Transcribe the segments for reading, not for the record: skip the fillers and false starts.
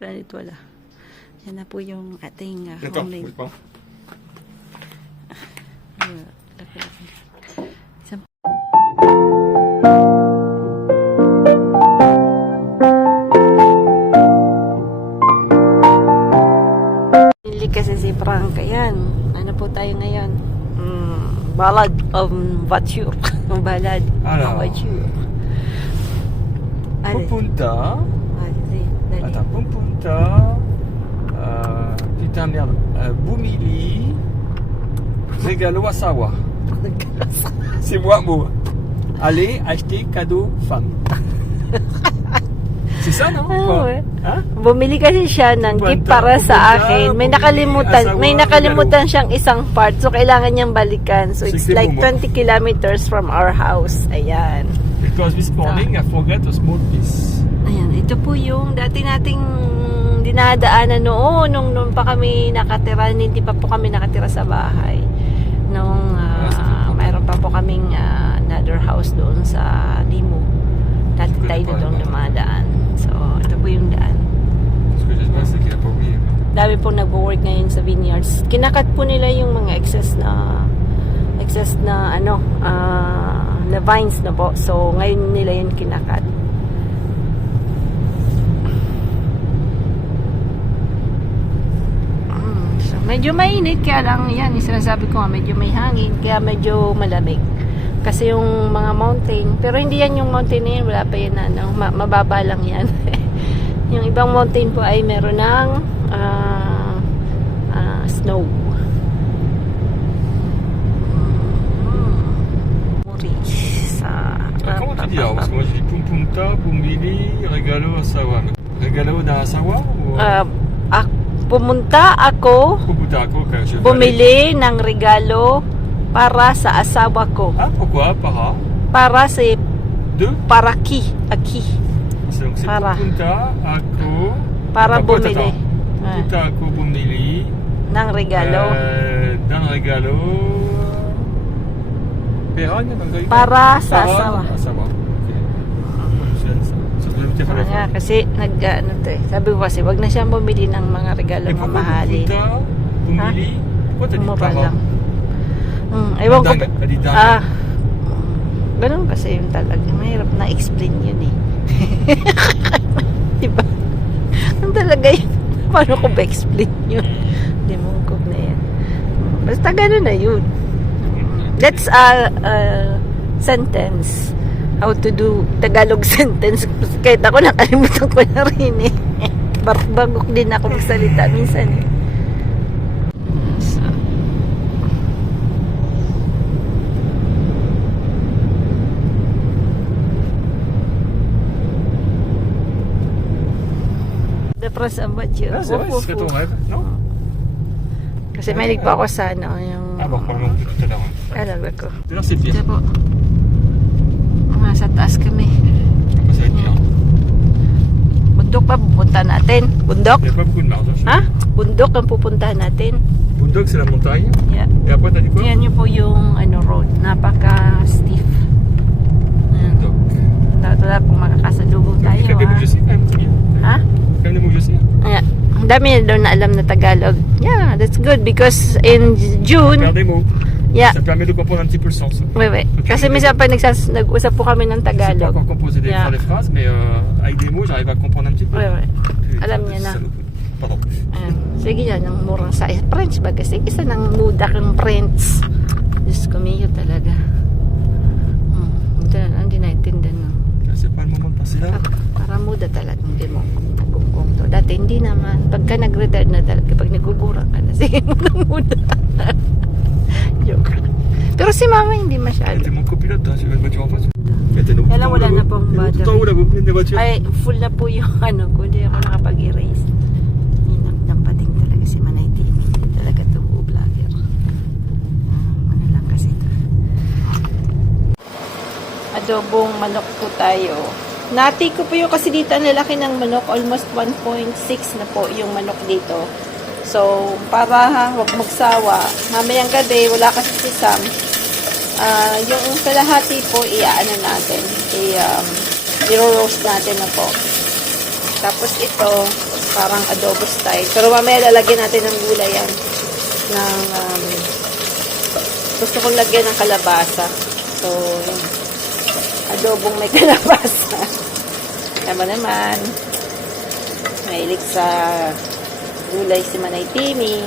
Planet wala. Yan na po yung ating Attends, homemade. bouge pas. Isang Pili kasi si Frank. Ayan. Ano po tayo ngayon? Ballad of Voiture. Ballad of Alors. Voiture. Allez. Pupunta. Allez, dali. Attends, Pupunta. Putain, merde. Bumili. Regalo Asawa. C'est moi, mot. Allez acheter cadeau femme. C'est ça, non? Ah, ouais. Hein? Bumili kasi siya ng gift Pupunta, para sa pupunta, akin. May bumili, nakalimutan, asawa, may nakalimutan siyang isang part. So, kailangan niyang balikan. So, it's Sige like mo. 20 kilometers from our house. Ayan. Because this morning I forgot a small piece. Ayan. Ito po yung dati nating dinadaanan noon. Nung pa kami nakatira. Hindi pa po kami nakatira sa bahay. Nung mayroon pa po kaming another house doon sa Limo. Dati tayo doon dumadaan. So, ito po yung daan. Ce que j'espère c'est qu'il a pas oublié. Dami po nag-work ngayon sa vineyards. Kinakat po nila yung mga excess na na vines na po. So, ngayon nila yun kinakat. So, medyo mainit, kaya lang yan, yung sinasabi ko nga, medyo may hangin, kaya medyo malamig. Kasi yung mga mountain, pero hindi yan yung mountain na yan, wala pa yan mababa lang yan. Yung ibang mountain po ay meron ng snow. Comment tu dis alors? Parce que moi je dis Pupunta, Bumili, Regalo Asawa. Regalo na Asawa? Ou... Pumunta ako, Pupunta ako kaya je vais bumili ng regalo para sa asawa ko. aller. Ah, pourquoi? Para sa Deux? aki. Donc c'est Para. Pupunta ako. Para Attends, bumili. Pupunta ako bumili. Ng regalo. Ng regalo. Peranya, bang Para sa asawa. Asawa. Okay. Ça doit me faire Kaya kasi sabi ko kasi wag na siyang bumili ng mga regalo Et pourquoi mamahalin. Pupunta, bumili? Pourquoi t'as dit Mura para? lang. Ewan ko. Elle dit dingue. Ganun kasi yun talaga. Mahirap na explain yun eh. Diba? Ano talaga yun? Paano ko ba explain yun? Limungkog na yan. Basta ganun na yun. That's a sentence. How to do Tagalog sentence. Kahit ako nakalimutan ko na rin eh. Bagok din ako magsalita minsan eh. So, depress ang budget. Ah, c'est vrai, ce serait ton rêve, non? Kasi mahilig pa ako sa yung Ah bon, parlons de tout à l'heure. alaga ko. Tout à l'heure c'est pire. Ito po. Nasa taas kami. Ça va être bien. Bundok pa pupunta natin. Bundok? Il n'y a pas beaucoup de marge. Ha? Bundok ang pupuntahan natin. Bundok c'est la montagne. Yeah. Et après t'as dit quoi? Tingnan nyo po yung road. Napaka-stiff. Bundok. Wala pong makakasalubong Il y tayo. a des mots que je sais quand même, c'est bien. Ha? Quand même des mots que je sais. Yeah. Ang dami na daw na alam na Tagalog. Yeah, that's good because in June, Faire des mots. yeah, Ça permet de comprendre un petit peu le sens. wait. Kasi minsan pa nag-usap po kami ng Je sais pas Tagalog. encore composer Yeah. faire des phrases, mais avec des mots j'arrive à comprendre un petit peu. Wait. Putain, Alam niya na. saloperie. Pardon. Ayan. Sige yan, ang murang sa French ba? Kasi isa ng muda kang French. Diyos ko, Mio talaga. Ito na lang, hindi naintindihan. No? C'est pas le moment de passer là. Para muda talaga, hindi mo nagkungkong to. Dati hindi naman. Pagka nag-retard na talaga, pag nagugurang ka na, sige mo na muda. Joke. Pero si mama hindi masyado. T'es mon copilote, hein, j'ai une voiture en face. Et t'es Kaya lang wala na pong tout en battery. haut là, vous venez des voitures. Ay, full na po yung ko. Hindi ako nakapag-erase. Nampating talaga si Manay TV. Hindi talaga ito vlogger. Ano lang kasi ito. Adobong manok po tayo. Nati ko po yung kasi dito ang lalaki ng manok. Almost 1.6 na po yung manok dito. So, para huwag magsawa. Mamayang gabi, wala kasi si Sam. Yung kalahati po, iaano natin. I-roast natin na po. Tapos ito, Parang adobo style. Pero mamaya lalagyan natin ng gulay yan. Ng, gusto kong lagyan ng kalabasa. So, yun. Adobong may kalabasa. Tama naman. Mahilig sa gulay si Manay Timmy.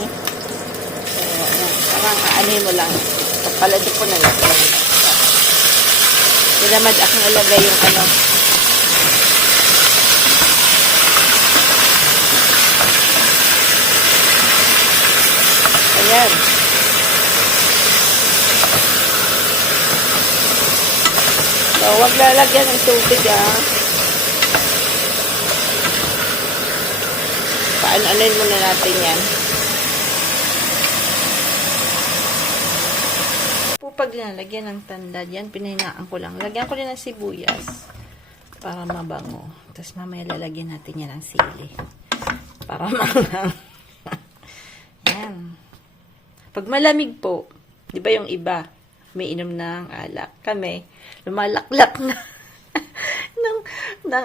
So, ayan. Parang aanin mo lang. Pagpalado ko na lang. Nilamad akong ilagay yung ano. Ayan. So, huwag lalagyan ng tubig, Paan-anin muna natin yan. Pag lalagyan ng tandad yan, pinahinaan ko lang. Lagyan ko rin ng sibuyas para mabango. Tapos mamaya lalagyan natin yan ng sili. Para mangang. Yan. Pag malamig po, di ba yung iba, may inom ng alak. Kami, lumalaklak na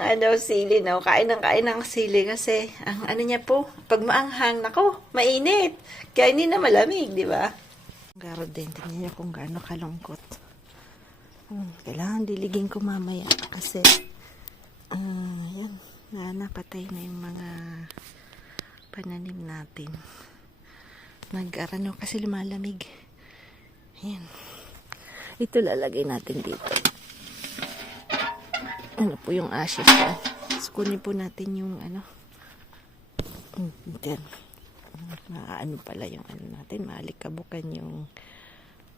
ng sili, no? Kain ng sili kasi, ang ano niya po, pag maanghang, nako, mainit. Kaya hindi na malamig, di ba? Garden, tingnan niyo kung gaano kalungkot. Kailangan diligin ko mamaya kasi, yan, napatay na yung mga pananim natin. Nag-arano kasi lumalamig. Ayan. Ito lalagay natin dito. Ano po yung ashes yan. So, kunin po natin yung ano. Yan. Ano pala yung ano natin. Maalikabukan yung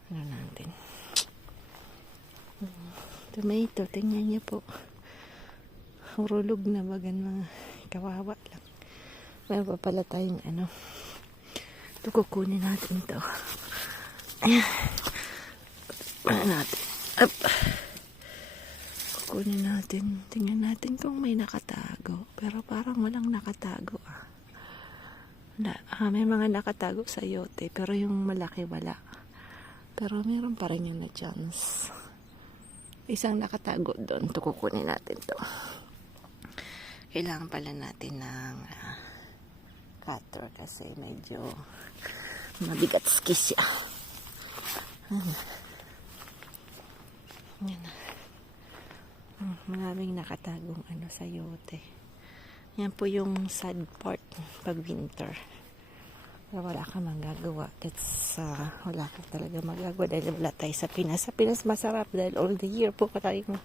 ano natin. Tomato. Tingnan niyo po. Hurulog na bagan mga kawawa lang. Meron pa pala tayong ano. Ito kukunin natin ito. Ayan. Natin. Up. Kukunin natin. Tingnan natin kung may nakatago. Pero parang walang nakatago. May mga nakatago sa yote. Pero yung malaki wala. Pero meron pa rin yung na chance. Isang nakatago doon. Ito kukunin natin to. Kailangan pala natin ng cutter kasi medyo mabigat skis siya. Yan. Maraming nakatagong ano sa yote. Yan po yung sad part pag winter. Pero wala ka magagawa. That's wala ka talaga magagawa dahil wala tayo sa Pinas. Sa Pinas masarap dahil all the year po tayong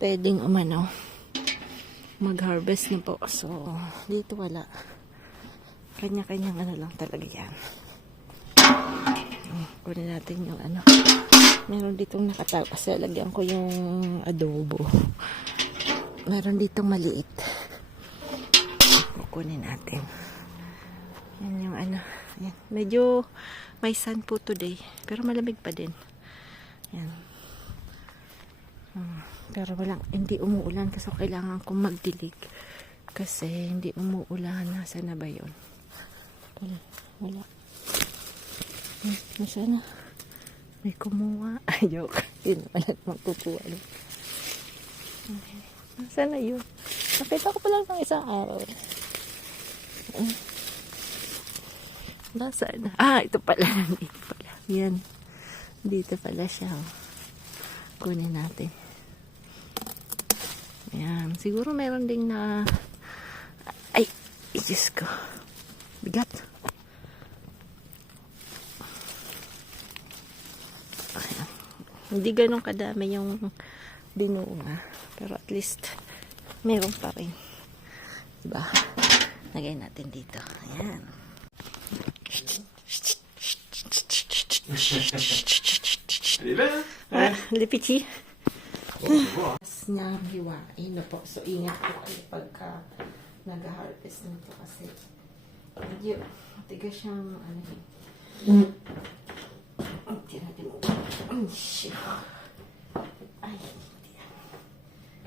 pwedeng umano mag-harvest na po. So dito wala. Kanya-kanyang ano lang talaga yan. Kunin natin yung ano. Meron ditong nakatago kasi lagyan ko yung adobo. Meron ditong maliit. Kukunin natin. Yan yung ano. Yan. Medyo may sun po today. Pero malamig pa din. Yan. Pero walang, hindi umuulan kasi kailangan kong magdilig. Kasi hindi umuulan. Nasaan na ba yun? Wala. Nasaan na? May kumuha. Ay, joke. Yun, wala magkukuha. Nasaan na yun? Nakita ko pala ng isang araw. Nasaan na? Ito pala. Dito pala. Yan. Dito pala siya. Kunin natin. Yan. Siguro meron ding na... Ay! Diyos ko. Bigat. Hindi ganun kadami yung binunga. Pero at least, meron pa rin. Diba? Lagay natin dito. Ayan. Lipichi. Mas niyang hiwain na po. So, ingat po kayo pagka nag-harvest nito kasi medyo matigas siyang ano hindi natin mo. Ay, hindi yan.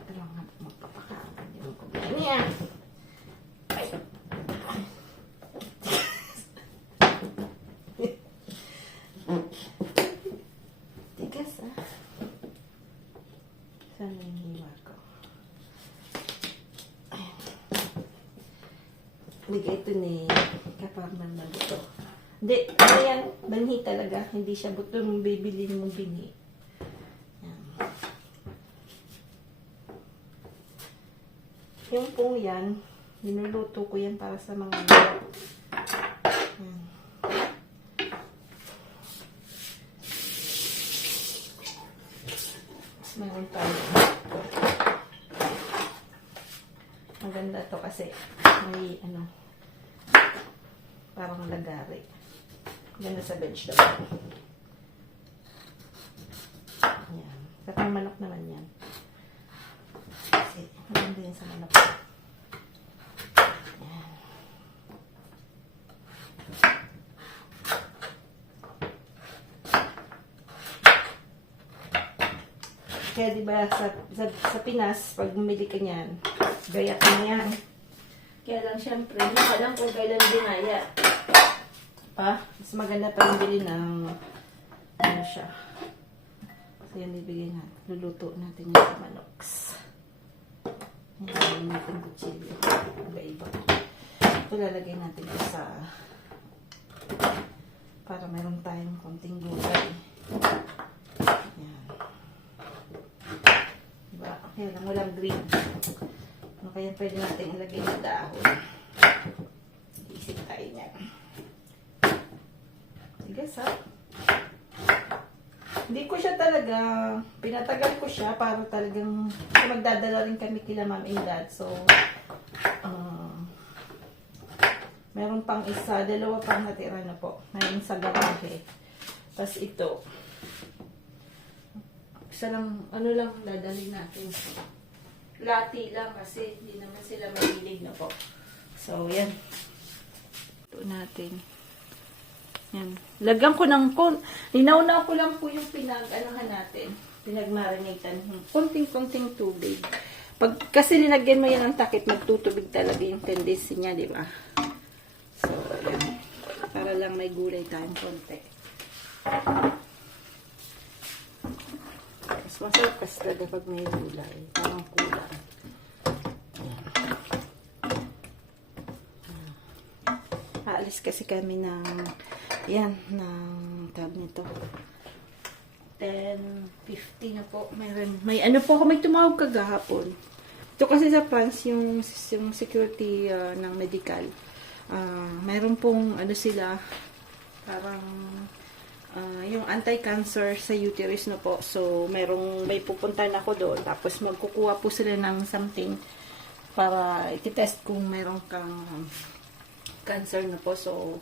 Pero nga magpapakakan yung kumain niya. Ay. Tigas Saan yung hiwa ko? Ayan. bigay ito ni Kaparman na buto. Hindi, ano yan, banhi talaga. Hindi siya buto yung bibili mong binhi. Yan. Yung pong yan, ninuluto ko yan para sa mga yan. Meron tayo. Maganda to kasi may ano, parang lagari. Ganda sa vegetable. Ayan. Katang manok naman yan. Kasi maganda yan sa manok. Ayan. Kaya diba sa Pinas, pag bumili ka niyan, gaya ka niyan. Kaya lang syempre, hindi ka lang kung kailan dinaya. Pa, mas maganda pa yung bili ng ano siya. So yan ibigay natin. Luluto natin yung sa manoks. Yan, natin kutsilyo. Iba-iba. Ito lalagay natin sa para meron tayong konting gulay. Yan. Diba? Kaya lang walang green. Ano kaya pwede natin ilagay na dahon? Isip tayo niya. Sige, sa. Hindi ko siya talaga, pinatagal ko siya para talagang magdadala rin kami kila mom and dad. So, meron pang isa, dalawa pang natira na po. Mayroon sa garahe. Tapos ito. Isa lang, ano lang dadalhin natin. Lati lang kasi hindi naman sila mahilig na po. So, yan. Ito natin. Yan. Lagyan ko ng linaw ko lang po yung pinag-anahan natin. Pinag-marinatean. Konting-konting tubig. Pag kasi linagyan mo yan ng takip, magtutubig talaga yung tendency niya, di ba? So, yan. Para lang may gulay tayong konti. Mas masarap kasi talaga pag may gulay. Parang kulang. Aalis kasi kami ng yan, ng tawag nito 10:50 na po. May ano po ako, may tumawag kagahapon. Ito kasi sa France, yung security ng medical. Mayroon pong ano sila, parang yung anti-cancer sa uterus na po. So, may pupuntahan ako doon. Tapos, magkukuha po sila ng something para ititest kung meron kang cancer na po. So,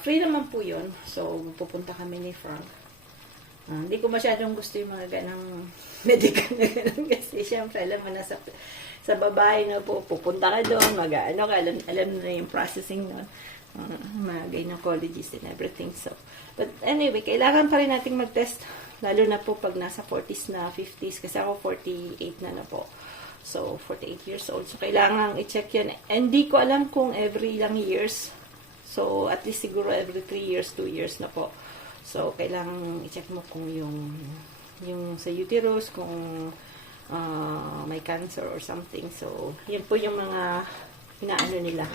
free naman po yun. So, pupunta kami ni Frank. Hindi ko masyadong gusto yung mga ganang medical na ganun. Kasi, syempre, alam mo na sa babae na po, pupunta ka doon, mag-ano ka, alam na yung processing nun. Mga gynecologist and everything. So, but anyway, kailangan pa rin nating mag-test. Lalo na po pag nasa 40s na 50s. Kasi ako 48 na po. So, 48 years old. So, kailangan i-check yan. And di ko alam kung every ilang years. So, at least siguro every 3 years, 2 years na po. So, kailangan i-check mo kung yung sa uterus, kung may cancer or something. So, yun po yung mga inaano nila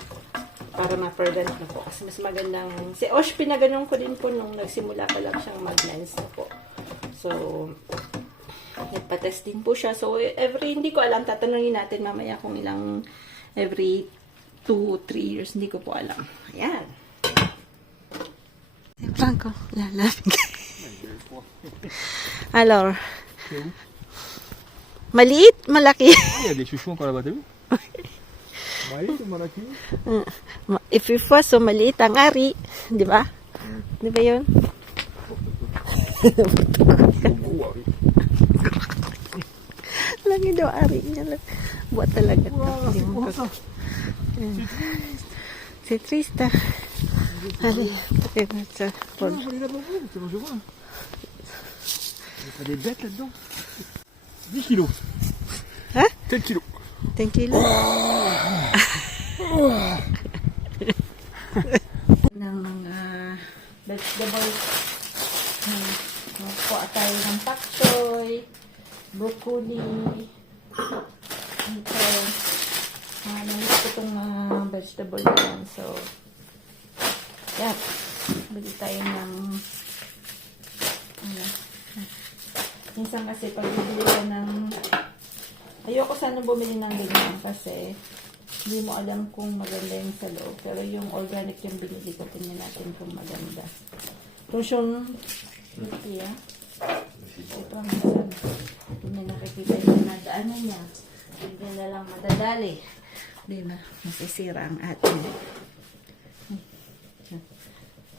para ma-prevent na po. Kasi mas magandang, si Osh, pinaganon ko din po nung nagsimula pa lang siyang mag-mens na po. So, nagpa-test din po siya. So, hindi ko alam, tatanungin natin mamaya kung ilang, every 2-3 years, hindi ko po alam. Ayan. Franco, lalapig. Alors, maliit, malaki. Il y a des chouchous encore là-bas, t'as vu? Maliit ou malaki? If you was, so maliit ang ari. Di ba? Di ba yun? Lagi daw ari niya. Buat talaga. C'est triste. Allez, il y a des bêtes là-dedans. 10 kilos. Hein? 10 kilos. 10 kilos. Ng mga vegetables. Kuha tayo ng pak choy, broccoli. Ito. Namiss ko itong vegetable na Ayan, so, yan. Bili tayo ng, ano, minsan kasi pag bibili ka ng, ayoko sana bumili ng ganyan kasi hindi mo alam kung maganda yung sa loob. Pero yung organic yung binili ko, tingnan natin kung maganda. Tusyon, yeah. Ito ang maganda. Hindi nakikita yung nadaanan niya. Hindi na lang madadali. Di ba? Masisira ang atin.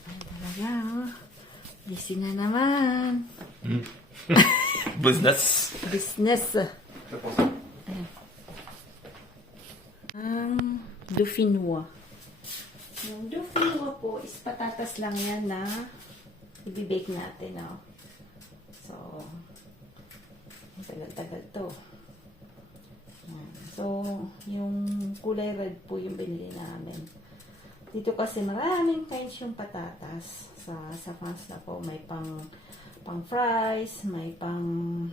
Ay, talaga, oh. Busy na naman. Business. Business. Ayan. Ang Dauphinois. Yung Dauphinois po is patatas lang yan na i-bake natin, oh. So, tagal-tagal to. Ayan. So, yung kulay red po yung binili namin. Dito kasi maraming kinds yung patatas. Sa France na po, may pang fries, may pang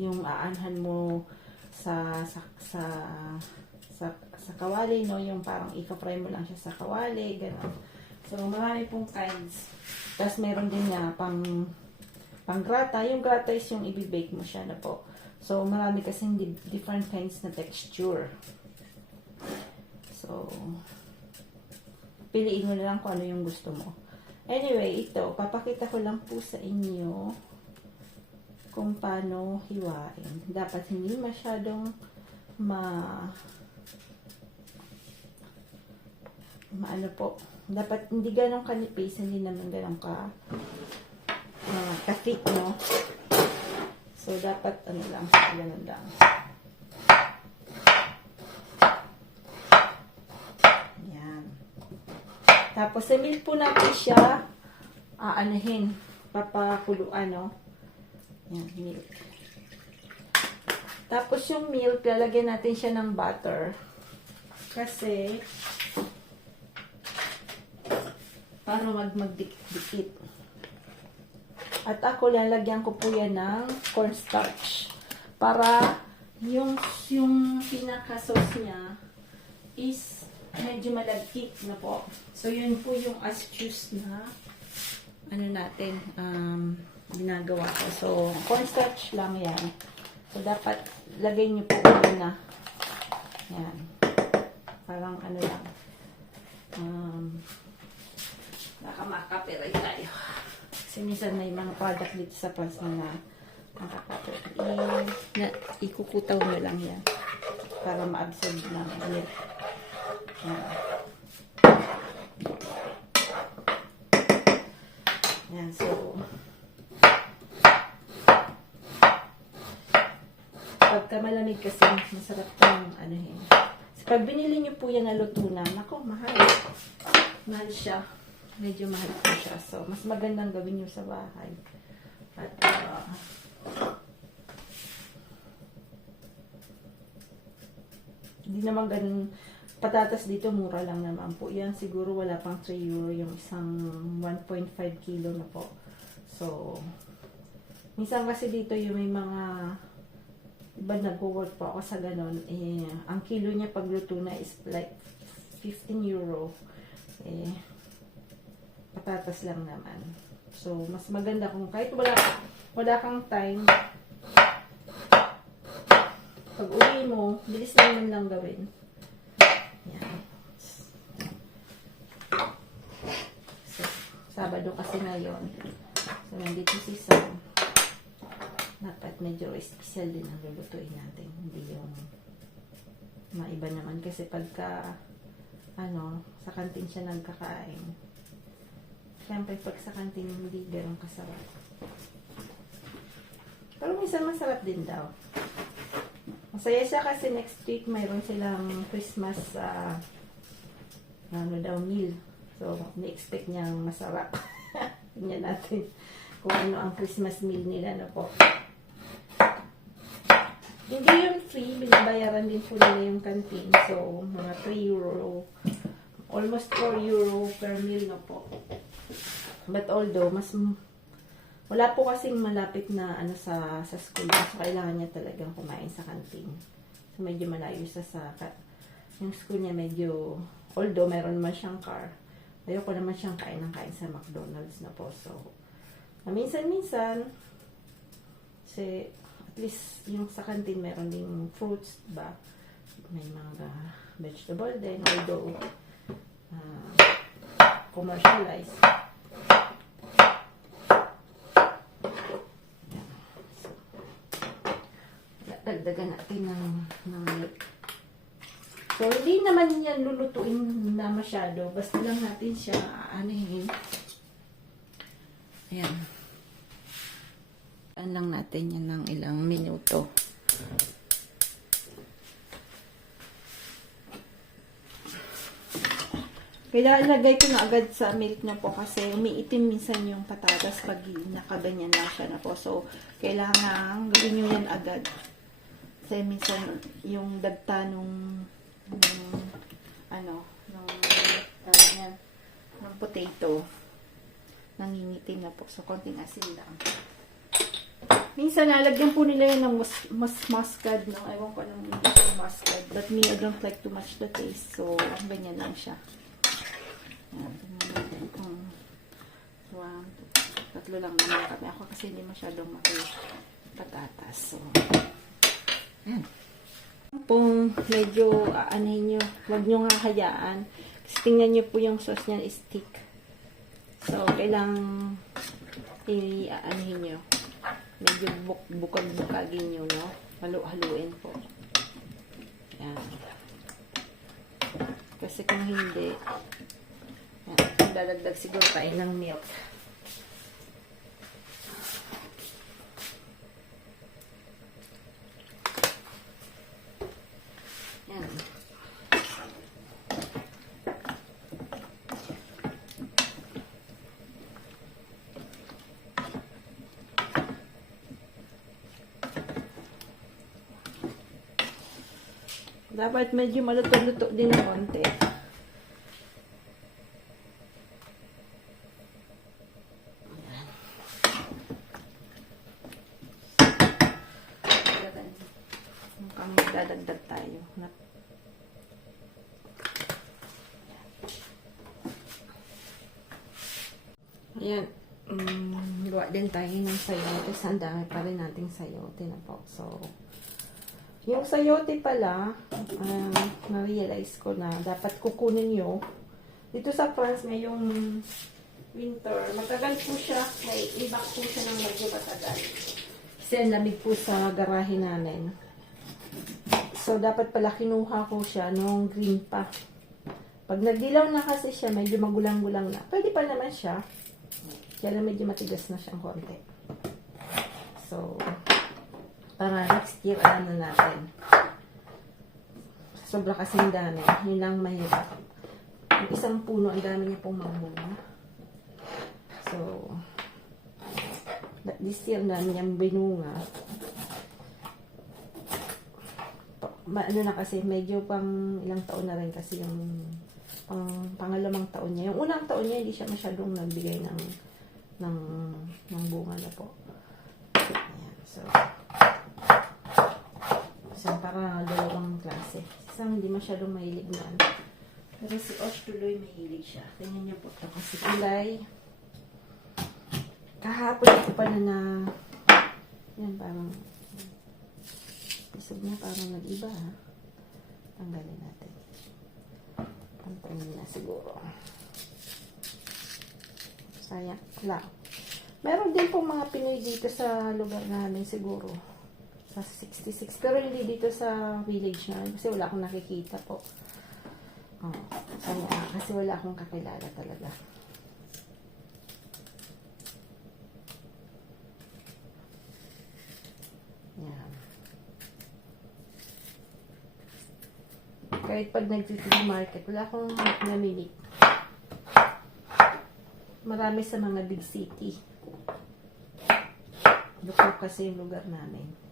yung aanhan mo sa kawali, no? Yung parang ika-fry mo lang siya sa kawali, gano'n. So, marami pong kinds. Tapos, meron din nga pang grata. Yung grata is yung i-bake mo siya na po. So, marami kasing different kinds na texture. So, piliin mo na lang kung ano yung gusto mo. Anyway, ito, papakita ko lang po sa inyo kung paano hiwain. Dapat hindi masyadong ano po, dapat hindi ganong kanipis, hindi naman ganong ka-thick, no? So, dapat, ano lang, ganun lang. Yan. Tapos, sa milk po natin siya, aanahin, papakuluan, no? Yan, milk. Tapos, yung milk, lalagyan natin siya ng butter. Kasi, para magdikit. At ako, lalagyan ko po yan ng cornstarch. Para yung pinaka-sauce niya is medyo malagkit na po. So, yun po yung astuce na ano natin, ginagawa ko. So, cornstarch lang yan. So, dapat lagay niyo po na. Yan. Parang ano lang. Nakamakapirate tayo. Kasi minsan may mga product dito sa France na nakakapirate. Ikukutaw mo lang yan. Para ma-absorb ng milk. Yan. Yan. So, pagka malamig kasi, masarap itong ano yun. So, pag binili nyo po yan na luto na, nako, mahal. Mahal siya. Medyo mahal po siya. So, mas magandang gawin nyo sa bahay. At, hindi naman ganun. Patatas dito, mura lang naman po. Yan, siguro wala pang 3 euro yung isang 1.5 kilo na po. So, minsan kasi dito yung may mga iba nag-work po ako sa ganun. Ang kilo niya pagluto na is like 15 euro. Patatas lang naman. So, mas maganda kung kahit wala kang time, pag uwi mo, bilis naman lang gawin. Yan. So, Sabado kasi ngayon. So, nandito si Sam. Dapat medyo special din ang lulutuin natin. Hindi yung maiba naman. Kasi pagka, sa kantin siya nagkakain. Siyempre, pag sa kantin, hindi ganun kasarap. Pero minsan masarap din daw. Masaya siya kasi next week mayroon silang Christmas meal. So, ni-expect niyang masarap. Tingnan natin kung ano ang Christmas meal nila na po. Hindi yung free, binabayaran din po nila yung canteen. So, mga 3 euro, almost 4 euro per meal na po. But although, wala po kasing malapit na sa school. So, kailangan niya talagang kumain sa canteen. So, medyo malayo siya Yung school niya medyo, although meron naman siyang car, ayoko naman siyang kain sa McDonald's na po. So, minsan-minsan, kasi at least yung sa canteen meron ding fruits, ba? May mga vegetable din, although commercialized. So, dagdagan natin ng milk. So, hindi naman yan lulutuin na masyado. Basta lang natin siya aanihin. Ayan. Aan lang natin yan ng ilang minuto. Kaya ilagay ko na agad sa milk niya po kasi umiitim minsan yung patatas pag nakaganyan lang siya na po. So, kailangan gawin nyo yan agad. Kasi minsan yung dagta nung potato nangingitim na po. So, konting asin lang. Minsan, nalagyan po nila yan ng mustard. No? Ewan ko anong mustard. But me, I don't like too much the taste. So, ganyan lang siya. Tatlo lang naman kami. Ako kasi hindi masyadong patatas. So, yan. Kung medyo aanihin nyo, huwag nyo nga hayaan. Kasi tingnan nyo po yung sauce niya is thick. So, kailangan i-aanihin nyo. Medyo bukag-bukagin nyo, no? Halu-haluin po. Yan. Kasi kung hindi, yan, dadagdag siguro tayo ng milk. Yan. Dapat medyo maluto-luto din ng konti. Mukhang dadagdag tayo. Ayan. Gawa din tayo ng sayote. Ang dami pa rin nating sayote na po. So, yung sayote pala, na-realize ko na dapat kukunin nyo. Dito sa France, ngayong winter, matagal po siya. May ibak po siya ng medyo matagal. Kasi ang lamig po sa garahe namin. So, dapat pala kinuha ko siya nung green pa. Pag nagdilaw na kasi siya, medyo magulang-gulang na. Pwede pa naman siya. Kaya lang medyo matigas na siyang konti. So, para next year, ano natin. Sobra kasing dami. Yun lang mahirap. Yung isang puno, ang dami niya pong mga bunga. So, this year na niyang binunga. Ano na kasi, medyo pang ilang taon na rin kasi yung pangalawang taon niya. Yung unang taon niya, hindi siya masyadong nagbigay ng bunga na po. Ayan, so, para dalawang klase. Isang hindi masyadong mahilig na. Pero si Osh tuloy mahilig siya. Tingnan niyo po ito kasi kulay. Kahapon ito pa na yan parang isog niya parang nag-iba ha. Tanggalin natin. Pantangin na siguro. Sayang. Wala. Meron din pong mga Pinoy dito sa lugar namin siguro. Sa 66. Pero hindi dito sa village na. Kasi wala akong nakikita po. Kasi wala akong kakilala talaga. Yan. Kahit pag nag-city market, wala akong namili. Marami sa mga big city. Lukok kasi yung lugar namin.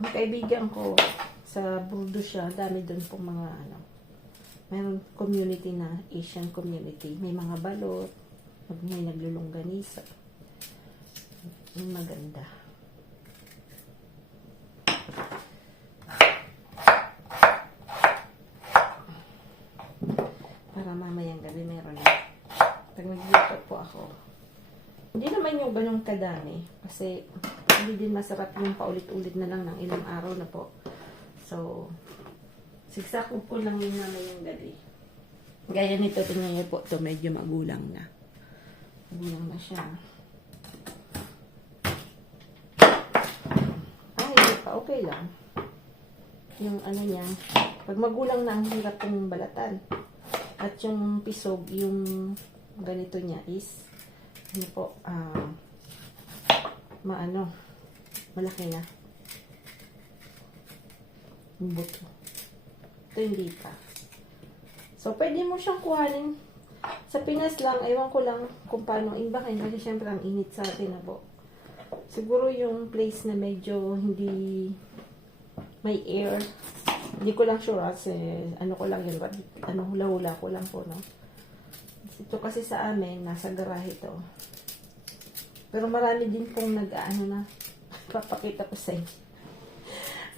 Ang kaibigan ko sa Bordeaux siya, dami doon pong mga mayroong community na Asian community. May mga balot, may naglulongganisa. Yung maganda. Para mamayang gabi meron na. Pag nagluto po ako, hindi naman yung ganun kadami. Kasi hindi din masarap yung paulit-ulit na lang ng ilang araw na po. So, sigsakog ko lang yung mamayang gabi. Gaya nito, tingnan niyo po, ito medyo magulang na. Magulang na siya. Hindi pa, okay lang. Yung ano niya, pag magulang na, ang hirap pong balatan. At yung pisog, yung ganito niya is, ano po, malaki na. Yung buto. Ito hindi pa. So, pwede mo siyang kuhanin. Sa Pinas lang, ewan ko lang kung paano imbakin. Kasi syempre ang init sa atin na po. Siguro yung place na medyo hindi may air. Hindi ko lang sure kasi ano ko lang yun. Hula-hula ko lang po, no? Ito kasi sa amin, nasa garahe to. Pero marami din pong na. Papakita ko sa inyo.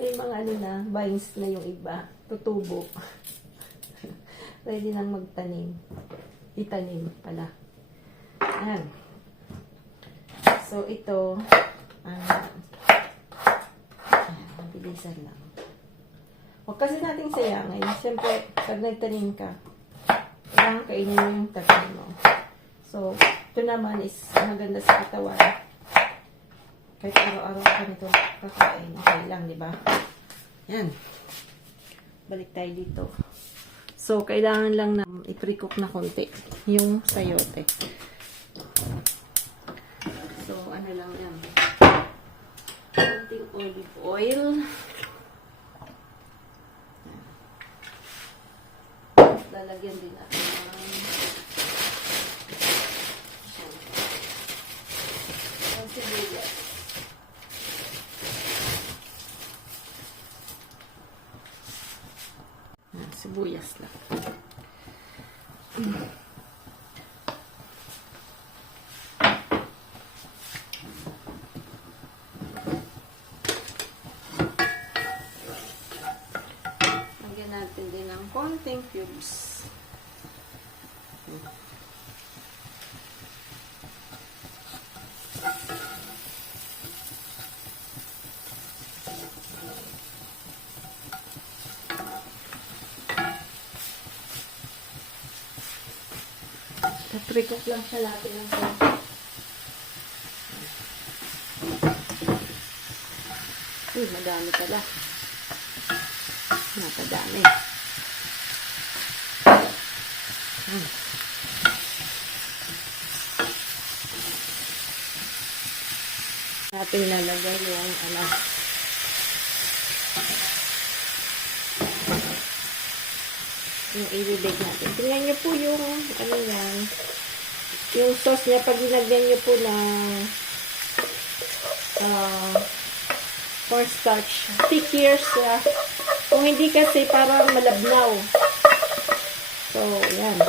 May mga vines na yung iba. Tutubo. Pwede nang magtanim. Itanim pala. Ayan. So, ito, bilisan lang. Huwag kasi nating sayangin. Siyempre, pag nagtanim ka, kailangan kainin mo yung tanim mo. So, ito naman is maganda sa katawan. Kahit araw-araw ka nito kakain. Okay lang, di ba? Yan. Balik tayo dito. So, kailangan lang na i-pre-cook na konti yung sayote. So, ano lang yan. Konting olive oil. Lalagyan din natin ng sibuyas. Sibuyas lang. Lagyan natin din ng konting cubes. Pre-cook lang siya natin ng konti. Uy, madami pala. Napadami. Natin lalagay yung yung ibibig natin. Tingnan nyo po yung yan. Yung sauce niya, pag ginagyan nyo po ng cornstarch, thicker siya. Kung hindi kasi parang malabnaw. So, yan.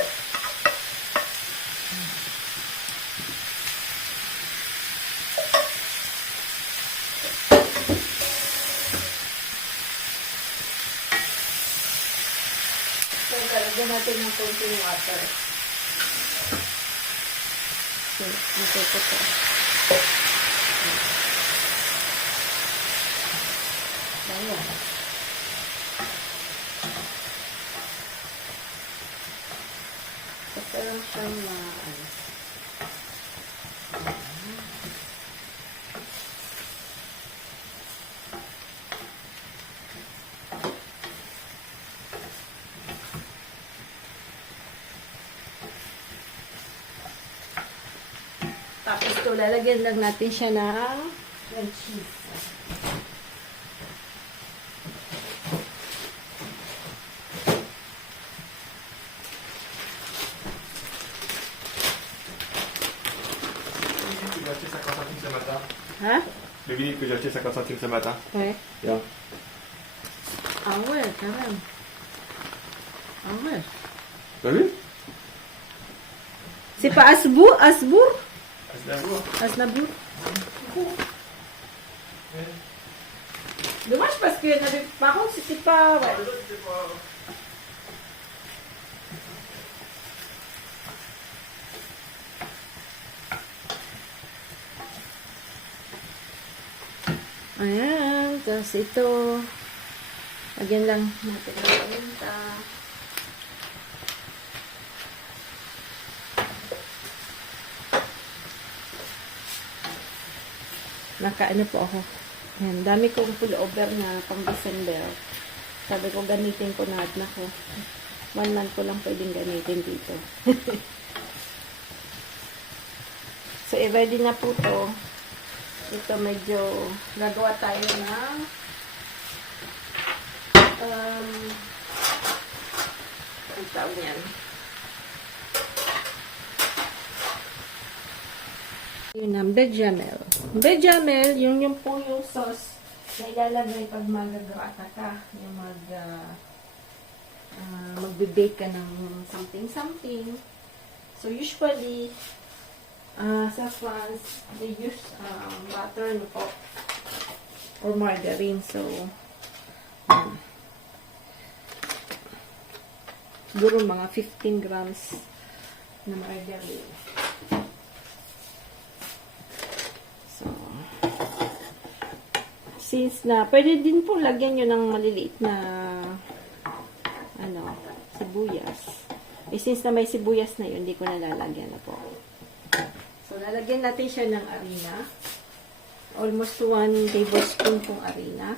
So, lalagyan natin ng konting water. So, ito po. Ayan. Basta lang siyang tapos ito, lalagyan lang natin siya ng cheese. Hein? Le vinyle que j'ai acheté 50 centimes ce matin. Ouais. Là. Ah ouais, quand même. Ah ouais. T'as vu? C'est pas Asbour? Asnabour. Asnabour? Dommage parce que par contre c'était pas... Ouais. Ayan, tapos ito. Lagyan lang natin ng paminta. Nakaano po ako. Ayan, dami kong pullover na pang December. Sabi ko, gamitin ko na at nako. 1 month ko lang pwedeng gamitin dito. So, i-ready na po to. Ito medyo gagawa tayo ng ang tawag niyan. Yun ang bechamel. Bechamel, yung po yung sauce na ilalagay pag magagawa ka. Yung magbe-bake ka ng something. So, usually, sa France, they use butter no po, or margarine. So, siguro mga 15 grams na margarine. So, since na, pwede din po lagyan nyo ng maliliit na sibuyas. Since na may sibuyas na yun, hindi ko nalalagyan na po. So, lalagyan natin siya ng harina. Almost 1 tablespoon pong harina.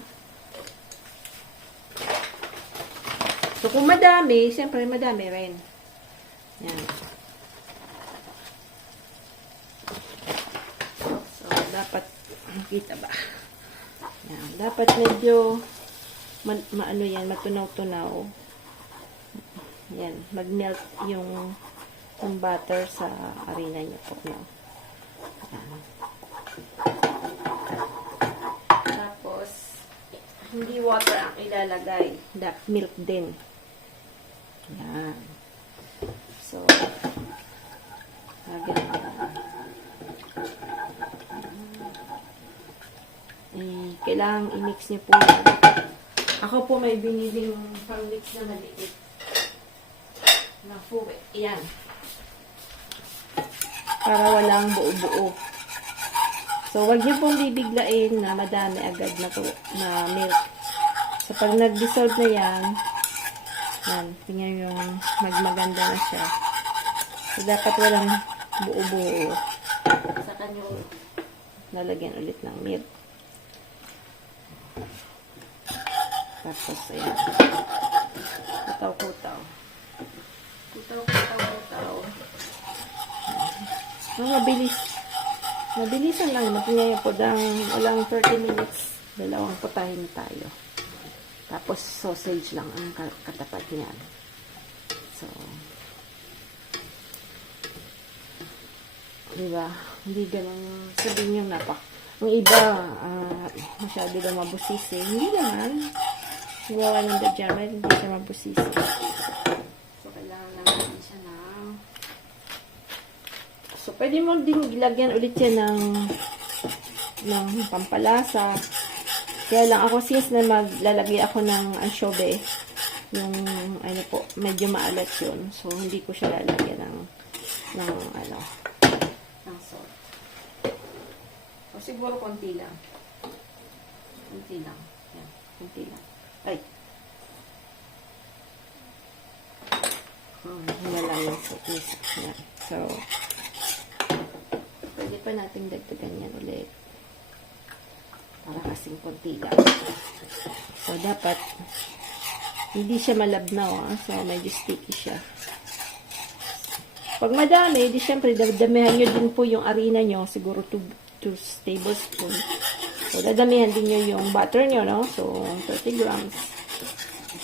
So, kung madami, siyempre madami rin. Yan. So, dapat, kita ba? Yan. Dapat medyo, maano yan, matunaw-tunaw. Yan. Mag-melt yung butter sa harina niyo po. No? Tapos, hindi water ang ilalagay. Milk din. Yan. So, lagyan kailangang i-mix niyo po yan. Ako po may biniling pang-mix na maliit. Na fuwe. Yan. Para walang buo-buo. So, wag niyo pong bibiglain na madami agad na milk. So, pag nag-dissolve na yan, tingnan yung magmaganda na siya. So, dapat walang buo-buo. Saka nyo lalagyan ulit ng milk. Tapos, ayan. Kutaw-kutaw. Kutaw-kutaw-kutaw. Mabilis. Mabilisan lang. Magkanya po walang 30 minutes. Dalawang putahin tayo. Tapos, sausage lang ang katapat niyan. So, diba? Hindi ganun sabihin yung ang iba, masyado lang mabusisi. Hindi naman. Gawa ng bechamel, hindi siya mabusisi. So, kailangan lang natin siya So, pwede mo din ilagyan ulit yan ng pampalasa. Kaya lang ako, since na maglalagay ako ng anchovy, yung, medyo maalat yun. So, hindi ko siya lalagyan ng salt. So, siguro konti lang. Konti lang. Yan, konti lang. Ay. Wala yung salt. Yan. So, pwede pa nating dagdagan yan ulit. Para kasing konti lang. So, dapat hindi siya malabnaw. So, medyo sticky siya. Pag madami, di syempre, dadamihan nyo din po yung harina nyo. Siguro 2 tablespoons. So, dadamihan din nyo yung butter nyo, no? So, 30 grams.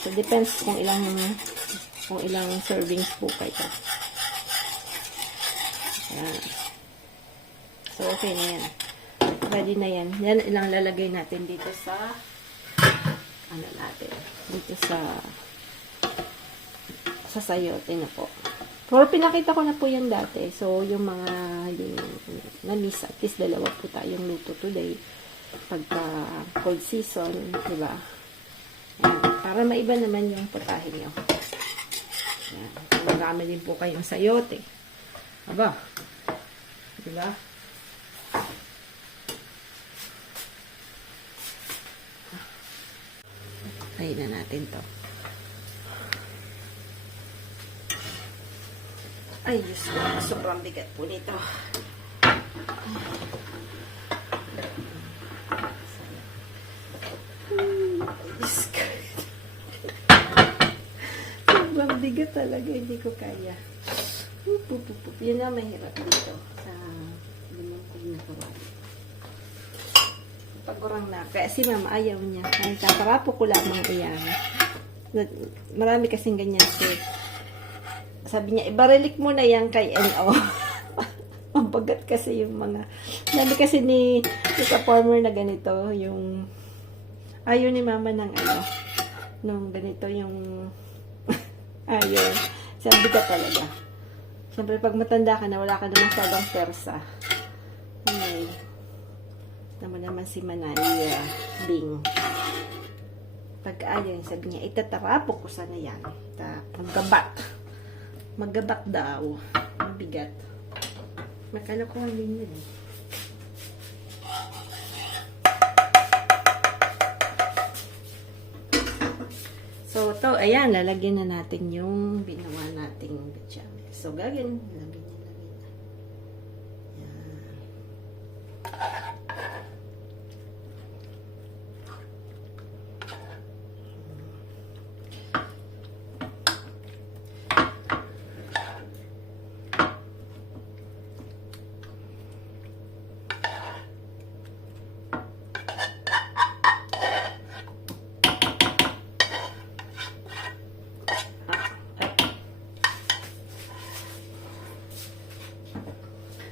So, depends kung ilang servings po kayo. Ayan. So, okay na yan. Ready na yan. Yan ilang lalagay natin dito sa dito sa sayote na po. Pero pinakita ko na po yan dati. So, yung mga yung na-miss, at least dalawa po tayong luto today. Pagka cold season, di ba? Ayan. Para maiba naman yung putahe nyo. Ayan. Marami din po kayong sayote. Aba. Di ba? Ayun na natin to. Ay, Diyos ko. Sobrang bigat po nito. Diyos ko. Sobrang bigat talaga. Hindi ko kaya. Pupupup. Yun na mahirap dito. Sa limangkog na kawali. Pagurang na. Kaya si mama ayaw niya. Kaya tatarapo ko lamang iyan. Marami kasing ganyan sabi niya, ibarilik mo na yan kay N.O. Mabagat kasi yung mga sabi kasi ni farmer na ganito yung ayaw ni mama ng nung ganito yung ayaw. Sabi ka talaga. Siyempre pag matanda ka na wala ka na masyadong persa. Anyway. Naman si Manay Bing. Pag ayaw, sabi niya, itatarapok ko sana yan. Maggabat daw. Mabigat. Makalokohan din yun. So, to, ayan, lalagyan na natin yung binawa nating bechamel. So, lalagyan niya.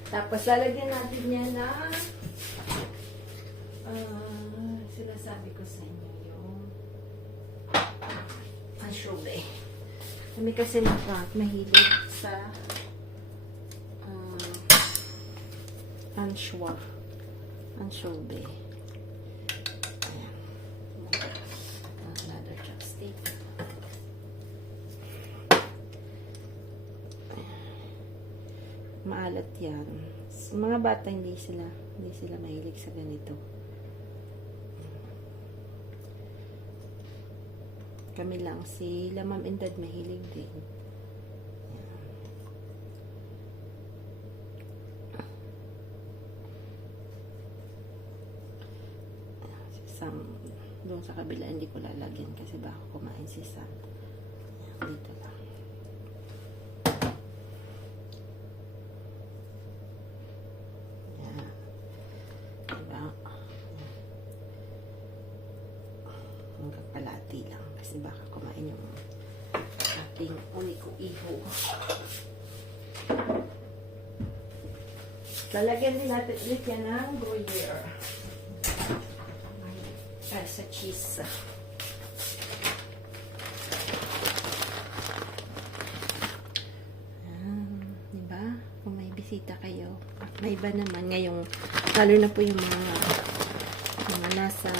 Tapos, lalagyan natin yan na sinasabi ko sa inyo yung anchovy. Kami kasi mahilig sa anchovy. Ayan. Another chopstick. Maalat yan. Mga bata hindi sila mahilig sa ganito. Kami lang, si Ma'am and Dad mahilig din. Si Sam, doon sa kabila hindi ko lalagyan kasi baka kumain si Sam. Dito lang. Kalati lang kasi baka kumain yung ating uniko iho. Lalagyan din natin ulit yan ng Gruyere sa cheese. Diba? Kung may bisita kayo, may iba naman ngayong lalo na po yung mga nasa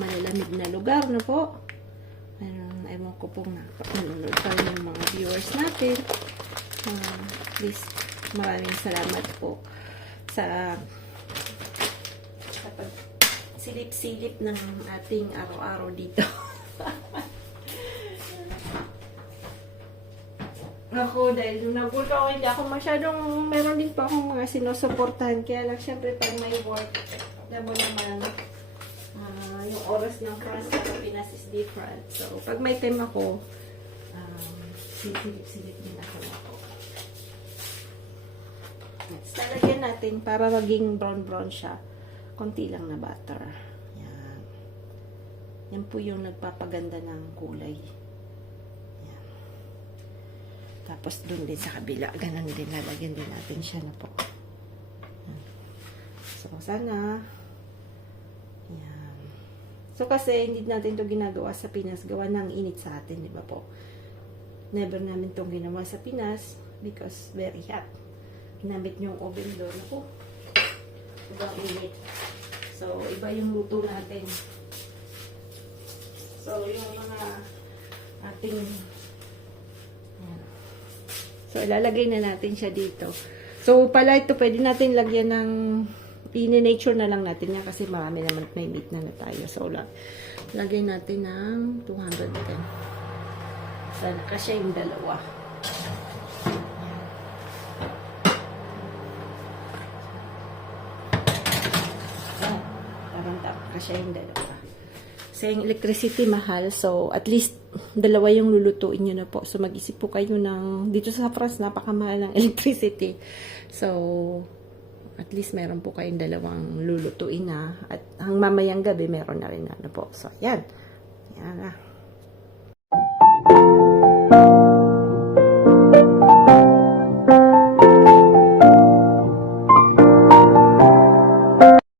malalamig na lugar na po. Ewan ko pong nanonood pa rin yung mga viewers natin. Please, maraming salamat po sa silip-silip ng ating araw-araw dito. Ako, dahil nung nagulo ako, hindi ako masyadong, meron din pa akong mga sinusuportahan. Kaya lang, syempre, pag may work, alam mo naman, yung oras ng France sa Pinas is different. So, pag may time ako, silip-silip din ako. Next, talagyan natin para maging brown-brown siya. Konti lang na butter. Yan. Yan po yung nagpapaganda ng kulay. Yan. Tapos, dun din sa kabila, ganun din, lalagyan din natin siya na po. Yan. So, sana, yan. So, kasi hindi natin to ginagawa sa Pinas. Gawa ng init sa atin, di ba po? Never namin tong ginawa sa Pinas. because very hot. Ginamit niyo yung oven doon. Ako, ibang init. So, iba yung luto natin. So, yung mga ating yan. So, ilalagay na natin siya dito. So, pala ito, pwede natin lagyan ng in-nature na lang natin yan kasi marami naman may meat na tayo. So, lagay natin ng 210. Sana kasi yung dalawa. Oh, parang kasi yung dalawa. Sa yung electricity mahal, so at least dalawa yung lulutuin nyo na po. So mag-isip po kayo ng, dito sa France napakamahal ng electricity. So at least meron po kayong dalawang lulutuin na at ang mamayang gabi meron na rin ano po. So yan. Yan na.